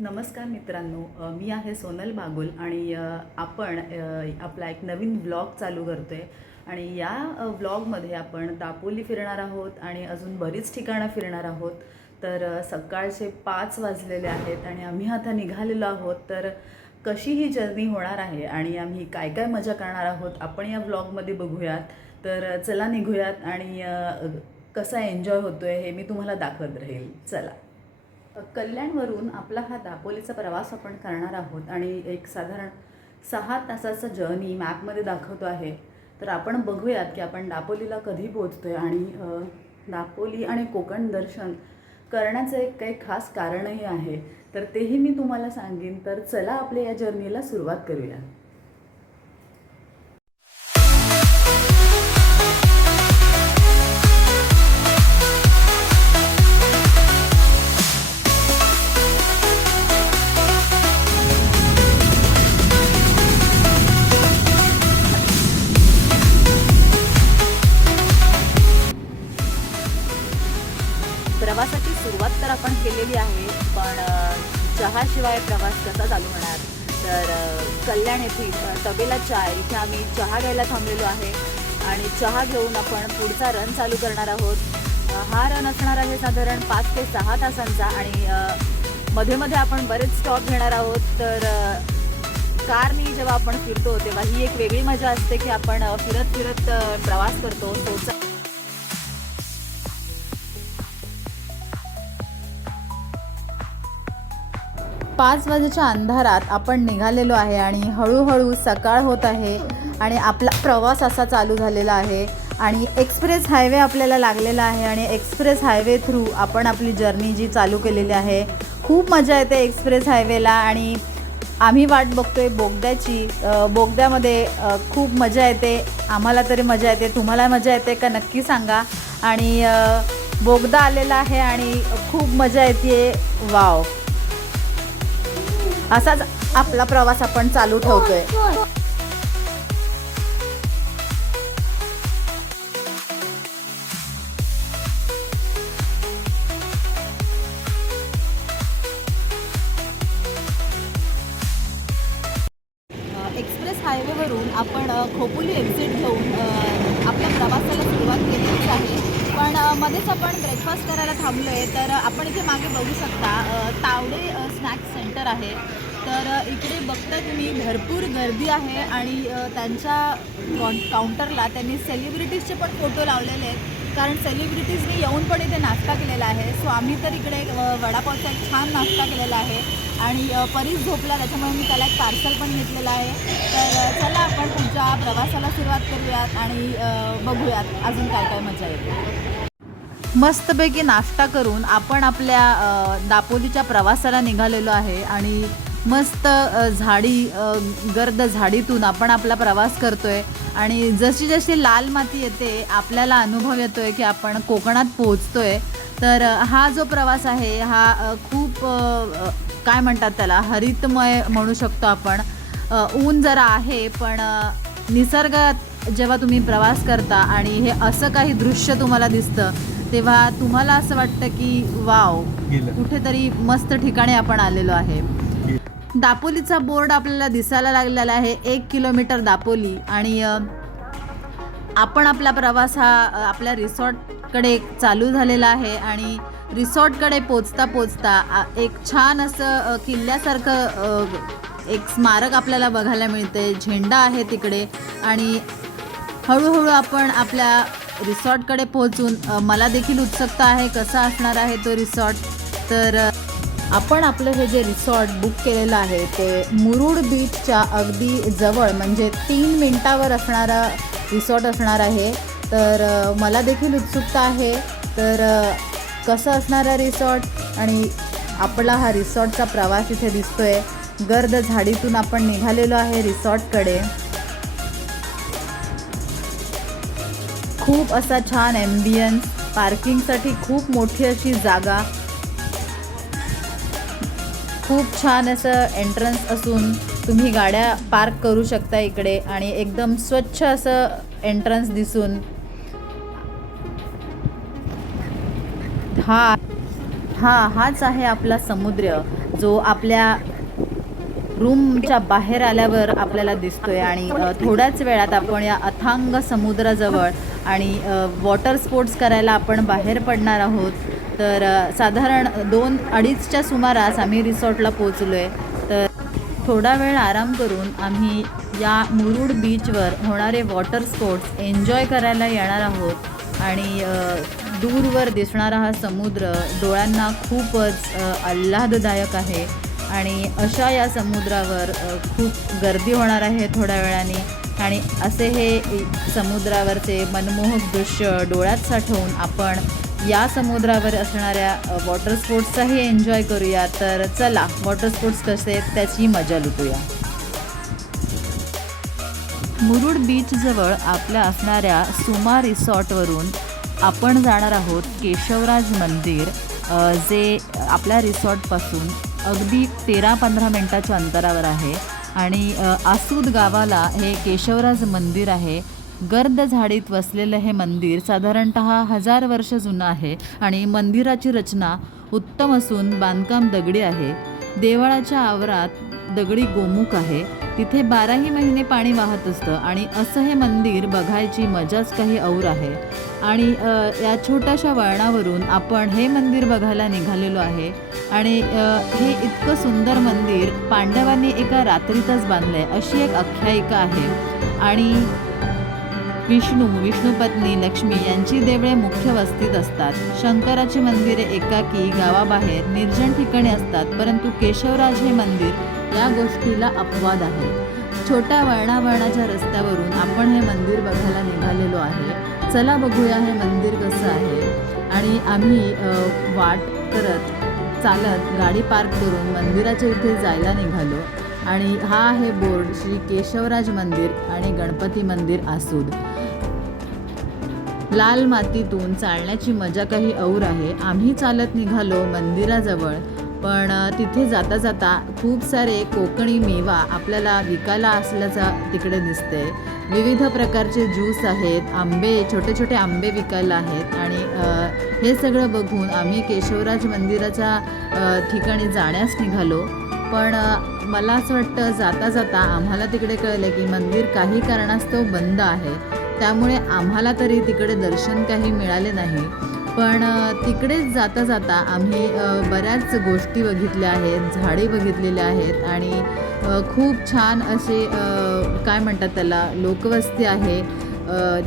नमस्कार मित्रांनो, मी आहे सोनल बागुल आणि आपण आपला एक नवीन व्लॉग चालू करतो आहे. आणि या व्लॉगमध्ये आपण दापोली फिरणार आहोत आणि अजून बरीच ठिकाणं फिरणार आहोत. तर सकाळचे 5 वाजलेले आहेत आणि आम्ही आता निघालेलो आहोत. तर कशी ही जर्नी होणार आहे आणि आम्ही काय काय मजा करणार आहोत आपण या व्लॉगमध्ये बघूयात. तर चला निघूयात आणि कसा एन्जॉय होतो आहे हे मी तुम्हाला दाखवत राहील. चला. कल्याणवरून आपला हा दापोलीचा प्रवास आपण करणार आहोत आणि एक साधारण 6 तासाचा जर्नी मॅपमध्ये दाखवतो आहे. तर आपण बघूयात की आपण दापोलीला कधी पोहोचतो आहे आणि दापोली आणि कोकण दर्शन करण्याचं एक काही खास कारणही आहे. तर तेही मी तुम्हाला सांगेन. तर चला आपल्या या जर्नीला सुरुवात करूया. प्रवासाची सुरुवात तर आपण केलेली आहे, पण चहाशिवाय प्रवास कसा चालू होणार. तर कल्याण येथील तबेला चाय इथे आम्ही चहा घ्यायला थांबलेलो आहे आणि चहा घेऊन आपण पुढचा रन चालू करणार आहोत. हा रन असणार आहे साधारण 5 ते 6 तासांचा आणि मध्ये मध्ये आपण बरेच स्टॉप घेणार आहोत. तर कारनी जेव्हा आपण फिरतो तेव्हा ही एक वेगळी मजा असते की आपण फिरत फिरत प्रवास करतो. 5 वाजेच्या अंधारात आपण निघालेलो आहे आणि हळूहळू सकाळ होत आहे आणि आपला प्रवास असा चालू झालेला आहे आणि एक्सप्रेस हायवे आपल्याला लागलेला आहे आणि एक्सप्रेस हायवे थ्रू आपण आपली जर्नी जी चालू केलेली आहे. खूप मजा येते एक्सप्रेस हायवेला आणि आम्ही वाट बघतोय बोगद्याची. बोगद्यामध्ये खूप मजा येते. आम्हाला तरी मजा येते. तुम्हाला मजा येते का नक्की सांगा. आणि बोगदा आलेला आहे आणि खूप मजा येते. वाव, असाच आपला प्रवास आपण चालू ठेवतोय. एक्सप्रेस हायवेवरून आपण खोपोली एक्झिट घेऊन आपल्या प्रवासाला सुरुवात केलीच आहे. पण मध्येच आपण ब्रेकफास्ट करायला थांबलो आहे. तर आपण इथे मागे बघू शकता तावडे स्नॅक्स सेंटर आहे. तर इकडे बघता तुम्ही भरपूर गर्दी आहे आणि त्यांच्या काउंटरला त्यांनी सेलिब्रिटीजचे पण फोटो लावलेले आहेत, कारण सेलिब्रिटीजनी येऊन पण इथे नाश्ता केलेला आहे. सो आम्ही तर इकडे वडापावचा एक छान नाश्ता केलेला आहे आणि परीस झोपला, त्याच्यामुळे मी त्याला एक पार्सल पण घेतलेलं आहे. तर चला आपण पुढच्या प्रवासाला सुरुवात करूयात आणि बघूयात अजून काय काय मजा येते. मस्तपैकी नाश्ता करून आपण आपल्या दापोलीच्या प्रवासाला निघालेलो आहे आणि मस्त गर्द झाडीतून आपण आपला प्रवास करतोय आणि जशी जशी लाल माती येते आपल्याला अनुभव येतोय की आपण कोकणात पोहोचतोय. तर हा जो प्रवास आहे हा खूप काय म्हणतात त्याला, हरितमय म्हणू शकतो आपण. ऊन जरा आहे, पण निसर्गात जेव्हा तुम्ही प्रवास करता आणि हे असं काही दृश्य तुम्हाला दिसतं तेव्हा तुम्हाला असं वाटतं की वाव, कुठेतरी मस्त ठिकाणी आपण आलेलो आहे. दापोलीचा बोर्ड आपल्याला दिसायला लागलेला आहे. 1 किलोमीटर दापोली आणि आपण आपला प्रवास हा आपल्या रिसॉर्टकडे चालू झालेला आहे आणि रिसॉर्टकडे पोचता एक छान असं किल्ल्यासारखं एक स्मारक आपल्याला बघायला मिळते. झेंडा आहे तिकडे आणि हळूहळू आपण आपल्या रिसॉर्टकडे पोहोचून मला देखील उत्सुकता आहे कसा असणार आहे तो रिसॉर्ट. तर आपण आपलं हे जे रिसॉर्ट बुक केलेलं आहे ते मुरुड बीचच्या अगदी जवळ, म्हणजे 3 मिनिटावर असणारा रिसॉर्ट असणार आहे. तर मला देखील उत्सुकता आहे तर कसं असणार आहे रिसॉर्ट. आणि आपला हा रिसॉर्टचा प्रवास इथे दिसतोय. गर्द झाडीतून आपण निघालेलो आहे रिसॉर्टकडे. खूप असा छान ॲम्बियन्स, पार्किंगसाठी खूप मोठी अशी जागा, खूप छान असं एंट्रन्स असून तुम्ही गाड्या पार्क करू शकता इकडे आणि एकदम स्वच्छ असं एंट्रन्स दिसून हाच आहे आपला समुद्र. जो आपल्या रूमच्या बाहेर आल्यावर आपल्याला दिसतोय आणि थोड्याच वेळात आपण या अथांग समुद्राजवळ आणि वॉटर स्पोर्ट्स करायला आपण बाहेर पडणार आहोत. तर साधारण 2-2:30च्या सुमारास आम्ही रिसॉर्टला पोहोचलो आहे. तर थोडा वेळ आराम करून आम्ही या मुरुड बीचवर होणारे वॉटर स्पोर्ट्स एन्जॉय करायला येणार आहोत. आणि दूरवर दिसणारा हा समुद्र डोळ्यांना खूपच आल्हाददायक आहे. आणि अशा या समुद्रावर खूप गर्दी होणार आहे थोड्या वेळाने. आणि असे हे समुद्रावरचे मनमोहक दृश्य डोळ्यात साठवून आपण या समुद्रावर असणाऱ्या वॉटर स्पोर्ट्सचाही एन्जॉय करूया. तर चला वॉटर स्पोर्ट्स कसे आहेत त्याची मजा लुटूया. मुरुड बीचजवळ आपल्या असणाऱ्या सुमा रिसॉर्टवरून आपण जाणार आहोत केशवराज मंदिर, जे आपल्या रिसॉर्टपासून अगदी 13-15 मिनटाच्या अंतरावर आहे. आणि आसूद गावाला हे केशवराज मंदिर आहे. गर्द झाडीत वसलेलं हे मंदिर साधारणतः 1000 वर्ष जुनं आहे. आणि मंदिराची रचना उत्तम असून बांधकाम दगडी आहे. देवळाच्या आवारात दगडी गोमुख आहे. तिथे 12ही महिने पाणी वाहत असतं. आणि असं हे मंदिर बघायची मजाच काही और आहे. आणि या छोट्याशा वळणावरून आपण हे मंदिर बघायला निघालेलो आहे. आणि हे इतकं सुंदर मंदिर पांडवांनी एका रात्रीतच बांधलं आहे अशी एक आख्यायिका आहे. आणि विष्णुपत्नी लक्ष्मी यांची देवळे मुख्य वस्तीत असतात. शंकराची मंदिरे एकाकी गावाबाहेर निर्जन ठिकाणी असतात. परंतु केशवराज हे मंदिर या गोष्टीला अपवाद आहे. छोट्या वळणाच्या रस्त्यावरून आपण हे मंदिर बघायला निघालेलो आहे. चला बघूया हे मंदिर कसं आहे. आणि आम्ही वाट करत चालत गाडी पार्क करून मंदिराच्या इथे जायला निघालो. आणि हा आहे बोर्ड श्री केशवराज मंदिर आणि गणपती मंदिर आसूद. लाल मातीतून चालण्याची मजा काही और आहे. आम्ही चालत निघालो मंदिराजवळ. पण तिथे जाता जाता खूप सारे कोकणी मेवा आपल्याला विकायला असल्याचा तिकडे दिसते. विविध प्रकारचे ज्यूस आहेत, आंबे, छोटे छोटे आंबे विकायला आहेत. आणि हे सगळं बघून आम्ही केशवराज मंदिराच्या ठिकाणी जाण्यास निघालो. पण मला असं वाटतं जाता जाता आम्हाला तिकडे कळलं की मंदिर काही कारणास्तव बंद आहे. त्यामुळे आम्हाला तरी तिकडे दर्शन काही मिळाले नाही. पण तिकडेच जाता जाता आम्ही बऱ्याच गोष्टी बघितल्या आहेत, झाडे बघितलेल्या आहेत. आणि खूप छान असे काय म्हणतात त्याला लोकवस्ती आहे.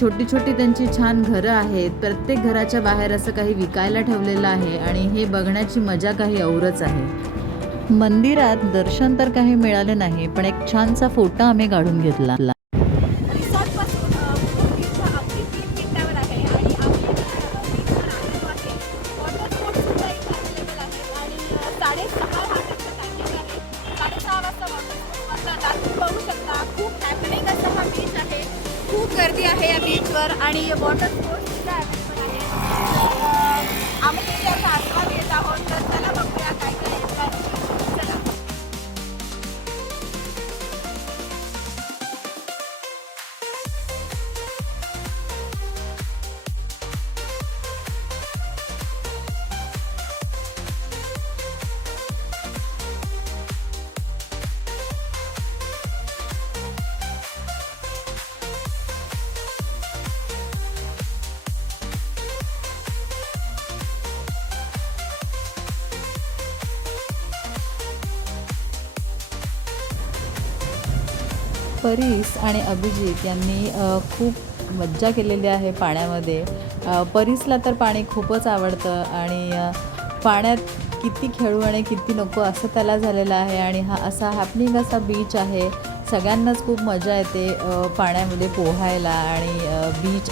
छोटी छोटी त्यांची छान घरं आहेत. प्रत्येक घराच्या बाहेर असं काही विकायला ठेवलेलं आहे. आणि हे बघण्याची मजा काही औरच आहे. मंदिरात दर्शन तर काही मिळाले नाही, पण एक छानसा फोटो आम्ही काढून घेतला. खूप गर्दी आहे या बीचवर आणि वॉटर स्पोर्ट्स सुद्धा अवेलेबल आहे. आम्ही त्याचा आस्वाद घेत आहोत. तर चला बघूया काय काय येतात. चला. परीस आणि अभिजित यांनी खूप मज्जा केलेली आहे पाण्यामध्ये. परीसला तर पाणी खूपच आवडतं आणि पाण्यात किती खेळू आणि किती नको असं त्याला झालेलं आहे. आणि हा असा हॅपनिंग असा बीच आहे. सगळ्यांनाच खूप मजा येते पाण्यामध्ये पोहायला. आणि बीच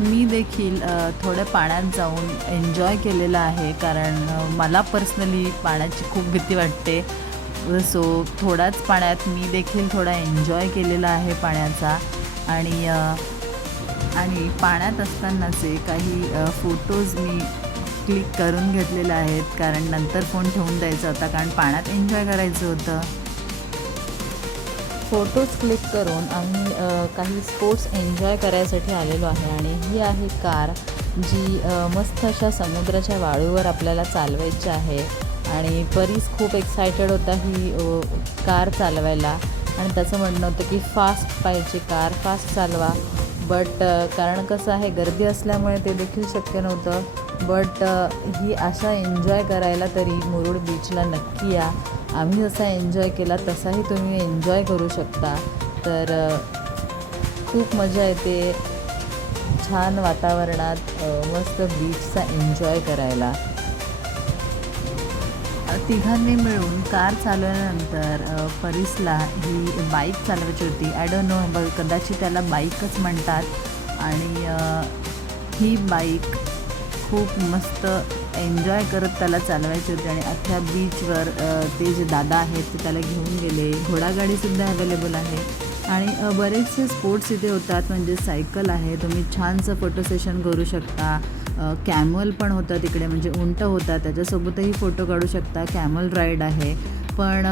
मी देखील थोडं पाण्यात जाऊन एन्जॉय केलेलं आहे, कारण मला पर्सनली पाण्याची खूप भीती वाटते. सो थोड्याच पाण्यात मी देखील थोडा एन्जॉय केलेला आहे पाण्याचा. आणि पाण्यात असतानाचे काही फोटोज मी क्लिक करून घेतलेले आहेत, कारण नंतर फोन ठेवून द्यायचा होता, कारण पाण्यात एन्जॉय करायचं होतं. फोटोज क्लिक करून आम्ही काही स्पोर्ट्स एन्जॉय करायसाठी आलेलो आहे. आणि ही आहे कार, जी मस्त अशा समुद्राच्या वाळूवर आपल्याला चालवायची आहे. आणि परीस खूप एक्सायटेड होता ही कार चालवायला आणि त्याचं म्हणणं होतं की फास्ट पाहिजे, कार फास्ट चालवा. बट कारण कसं आहे, गर्दी असल्यामुळे ते देखील शक्य नव्हतं. बट ही अशा एन्जॉय करायला तरी मुरुड बीचला नक्की या. आम्ही जसा एन्जॉय केला तसाही तुम्ही एन्जॉय करू शकता. तर खूप मजा येते छान वातावरणात मस्त बीचचा एन्जॉय करायला. तिघांनी मिळून कार चालवल्यानंतर परीसला ही बाईक चालवायची होती. आय डोंट नो, कदाचित त्याला बाईकच म्हणतात. आणि ही बाईक खूप मस्त एन्जॉय करत त्याला चालवायची होती. आणि अख्ख्या बीचवर ते जे दादा आहेत ते त्याला घेऊन गेले. घोडागाडीसुद्धा अवेलेबल आहे आणि बरेचसे स्पोर्ट्स इथे होतात. म्हणजे सायकल आहे, तुम्ही छानसं फोटो सेशन करू शकता. कॅमल पण होता तिकडे, म्हणजे उंट होता, त्याच्यासोबतही फोटो काढू शकता. कॅमल राईड आहे. पण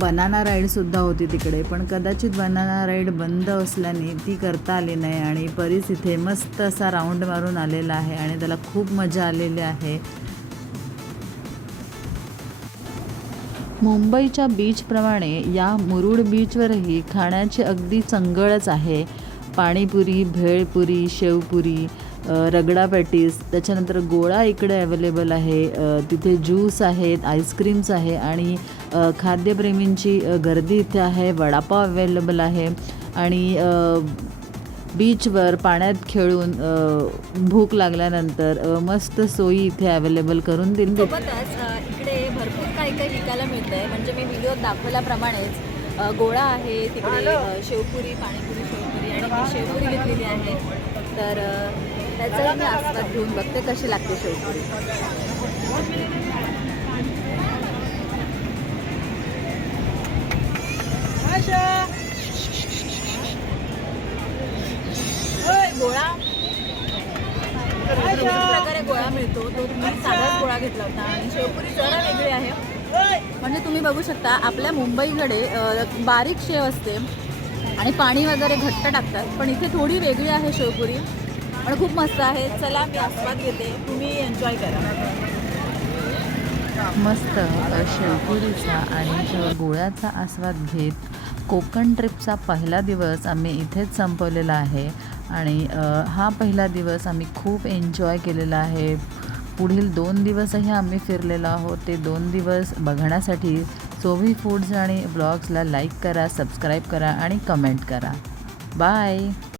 बनाना राईडसुद्धा होती तिकडे, पण कदाचित बनाना राईड बंद असल्याने ती करता आली नाही. आणि परीस इथे मस्त असा राऊंड मारून आलेला आहे आणि त्याला खूप मजा आलेली आहे. मुंबईच्या बीचप्रमाणे या मुरुड बीचवरही खाण्याची अगदी चंगळच आहे. पाणीपुरी, भेळपुरी, शेवपुरी, रगडा पॅटीस, त्याच्यानंतर गोळा इकडे अवेलेबल आहे. तिथे ज्यूस आहेत, आईस्क्रीम्स आहे आणि खाद्यप्रेमींची गर्दी इथे आहे. वडापाव अवेलेबल आहे आणि बीचवर पाण्यात खेळून भूक लागल्यानंतर मस्त सोयी इथे अवेलेबल करून दिली. सोबतच इकडे भरपूर काही काही विकायला मिळतं आहे. म्हणजे मी व्हिडिओत दाखवल्याप्रमाणेच गोळा आहे तिकडे, शेवपुरी, पाणीपुरी, शेवपुरी आणि मी शेवपुरी घेतलेली आहे. तर त्याचाही मी आस्वाद घेऊन बघते कशी लागते शेवपुरी. गोळा प्रकारे गोळा मिळतो, तो तुम्ही साधाच गोळा घेतला होता. आणि शेवपुरी जरा वेगळी आहे. म्हणजे तुम्ही बघू शकता आपल्या मुंबईकडे बारीक शेव असते आणि पाणी वगैरे घट्ट टाकतात, पण इथे थोडी वेगळी आहे शेवपुरी. पण खूप मस्त आहे. चला मी आस्वाद घेते, तुम्ही एन्जॉय करा. मस्त शेवपुरीचा आणि गोळ्याचा आस्वाद घेत कोकण ट्रिपचा पहिला दिवस आम्ही इथेच संपवलेला आहे. आणि हा पहिला दिवस आम्ही खूप एन्जॉय केलेला आहे. पुढील 2 दिवसही आम्ही फिरलेलो आहोत. ते 2 दिवस बघण्यासाठी सोभी फूड्स आणि ब्लॉग्सला लाईक करा, सबस्क्राईब करा आणि कमेंट करा. बाय.